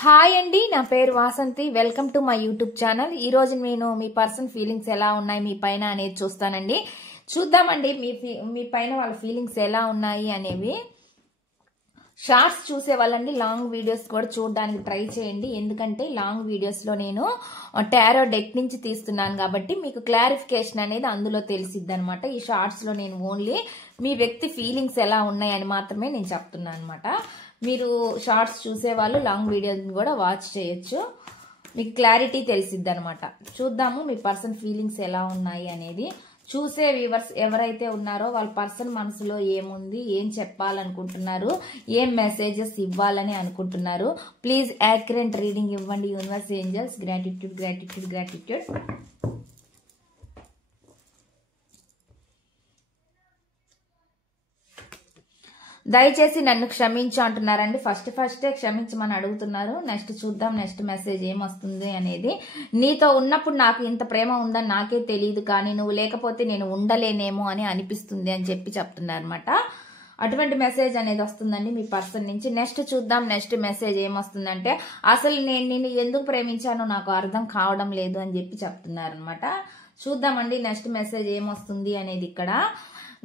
Hi అండి, నా పేరు Vasanthi. Welcome to my YouTube channel. ఈ రోజు నేను మీ పర్సన్ ఫీలింగ్స్ ఎలా ఉన్నాయి మీ పైన అనేది చూస్తానండి. చూద్దామండి మీ పైన వాళ్ళ ఫీలింగ్స్ ఎలా ఉన్నాయి అనేవి. షార్ట్స్ చూసే వాళ్ళండి లాంగ్ వీడియోస్ కూడా చూడడానికి ట్రై చేయండి. ఎందుకంటే లాంగ్ వీడియోస్ లో నేను టారో డెక్ నుంచి తీస్తున్నాను కాబట్టి మీకు క్లారిఫికేషన్ అనేది అందులో తెలిసిద్ది అనమాట. ఈ షార్ట్స్ లో నేను ఓన్లీ మీ వ్యక్తి ఫీలింగ్స్ ఎలా ఉన్నాయని మాత్రమే నేను చెప్తున్నాను అనమాట. మీరు షార్ట్స్ చూసే వాళ్ళు లాంగ్ వీడియోని కూడా వాచ్ చేయొచ్చు, మీకు క్లారిటీ తెలిసిద్ది అనమాట. చూద్దాము మీ పర్సన్ ఫీలింగ్స్ ఎలా ఉన్నాయి అనేది. చూసే వ్యూవర్స్ ఎవరైతే ఉన్నారో వాళ్ళ పర్సన్ మనసులో ఏముంది, ఏం చెప్పాలనుకుంటున్నారు, ఏం మెసేజెస్ ఇవ్వాలని అనుకుంటున్నారు. ప్లీజ్ యాక్యురేట్ రీడింగ్ ఇవ్వండి universe angels. Gratitude gratitude gratitude. దయచేసి నన్ను క్షమించు అంటున్నారండి. ఫస్టే క్షమించమని అడుగుతున్నారు. నెక్స్ట్ చూద్దాం నెక్స్ట్ మెసేజ్ ఏమొస్తుంది అనేది. నీతో ఉన్నప్పుడు నాకు ఇంత ప్రేమ ఉందని నాకే తెలియదు, కానీ నువ్వు లేకపోతే నేను ఉండలేనేమో అని అనిపిస్తుంది అని చెప్పి చెప్తున్నారు అనమాట. అటువంటి మెసేజ్ అనేది వస్తుందండి మీ పర్సన్ నుంచి. నెక్స్ట్ చూద్దాం నెక్స్ట్ మెసేజ్ ఏమొస్తుందంటే, అసలు నేను నిన్ను ఎందుకు ప్రేమించానో నాకు అర్థం కావడం లేదు అని చెప్పి చెప్తున్నారు అనమాట. చూద్దామండి నెక్స్ట్ మెసేజ్ ఏమొస్తుంది అనేది. ఇక్కడ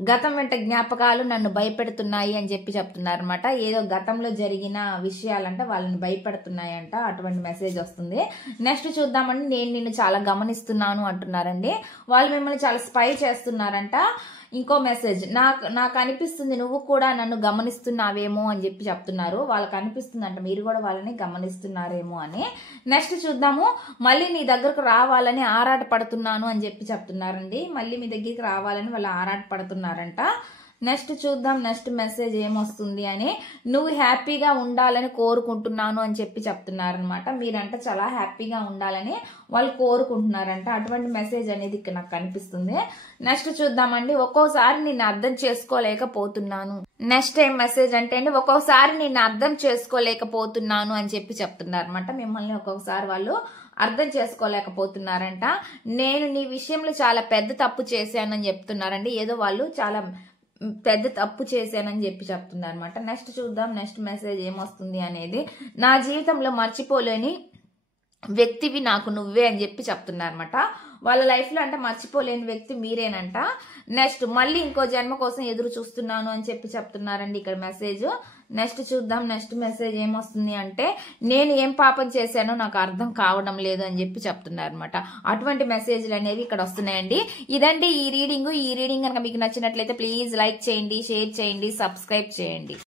గతం వెంట జ్ఞాపకాలు నన్ను భయపెడుతున్నాయి అని చెప్పి చెప్తున్నారు అనమాట. ఏదో గతంలో జరిగిన విషయాలంట వాళ్ళని భయపెడుతున్నాయంట, అటువంటి మెసేజ్ వస్తుంది. నెక్స్ట్ చూద్దామండి, నేను నిన్ను చాలా గమనిస్తున్నాను అంటున్నారండి. వాళ్ళు మిమ్మల్ని చాలా స్పై చేస్తున్నారంట. ఇంకో మెసేజ్, నాకు అనిపిస్తుంది నువ్వు కూడా నన్ను గమనిస్తున్నావేమో అని చెప్పి చెప్తున్నారు. వాళ్ళకి అనిపిస్తుందంట మీరు కూడా వాళ్ళని గమనిస్తున్నారేమో అని. నెక్స్ట్ చూద్దాము, మళ్ళీ నీ దగ్గరకు రావాలని ఆరాట పడుతున్నాను అని చెప్పి చెప్తున్నారండి. మళ్ళీ మీ దగ్గరికి రావాలని వాళ్ళు ఆరాట పడుతున్నారంట. నెక్స్ట్ చూద్దాం నెక్స్ట్ మెసేజ్ ఏమొస్తుంది అని. నువ్వు హ్యాపీగా ఉండాలని కోరుకుంటున్నాను అని చెప్పి చెప్తున్నారనమాట. మీరంట చాలా హ్యాపీగా ఉండాలని వాళ్ళు కోరుకుంటున్నారంట. అటువంటి మెసేజ్ అనేది ఇక్కడ నాకు కనిపిస్తుంది. నెక్స్ట్ చూద్దామండి, ఒక్కోసారి నిన్ను అర్థం చేసుకోలేకపోతున్నాను. నెక్స్ట్ ఏం మెసేజ్ అంటే అండి, ఒక్కోసారి నిన్ను అర్థం చేసుకోలేకపోతున్నాను అని చెప్పి చెప్తున్నారనమాట. మిమ్మల్ని ఒక్కొక్కసారి వాళ్ళు అర్థం చేసుకోలేకపోతున్నారంట. నేను నీ విషయంలో చాలా పెద్ద తప్పు చేశానని చెప్తున్నారండి. ఏదో వాళ్ళు చాలా పెద్ద తప్పు చేశానని చెప్పి చెప్తున్నారు అనమాట. నెక్స్ట్ చూద్దాం నెక్స్ట్ మెసేజ్ ఏమొస్తుంది అనేది. నా జీవితంలో మర్చిపోలేని వ్యక్తివి నాకు నువ్వే అని చెప్పి చెప్తున్నారనమాట. వాళ్ళ లైఫ్ లో అంటే మర్చిపోలేని వ్యక్తి మీరేనంట. నెక్స్ట్ మళ్ళీ ఇంకో జన్మ కోసం ఎదురు చూస్తున్నాను అని చెప్పి చెప్తున్నారండి ఇక్కడ మెసేజ్. నెక్స్ట్ చూద్దాం నెక్స్ట్ మెసేజ్ ఏమొస్తుంది అంటే, నేను ఏం పాపం చేశానో నాకు అర్థం కావడం లేదు అని చెప్పి చెప్తున్నారు అనమాట. అటువంటి మెసేజ్లు అనేవి ఇక్కడ వస్తున్నాయండి. ఇదండి ఈ రీడింగ్ కనుక మీకు నచ్చినట్లయితే ప్లీజ్ లైక్ చేయండి, షేర్ చేయండి, సబ్స్క్రైబ్ చేయండి.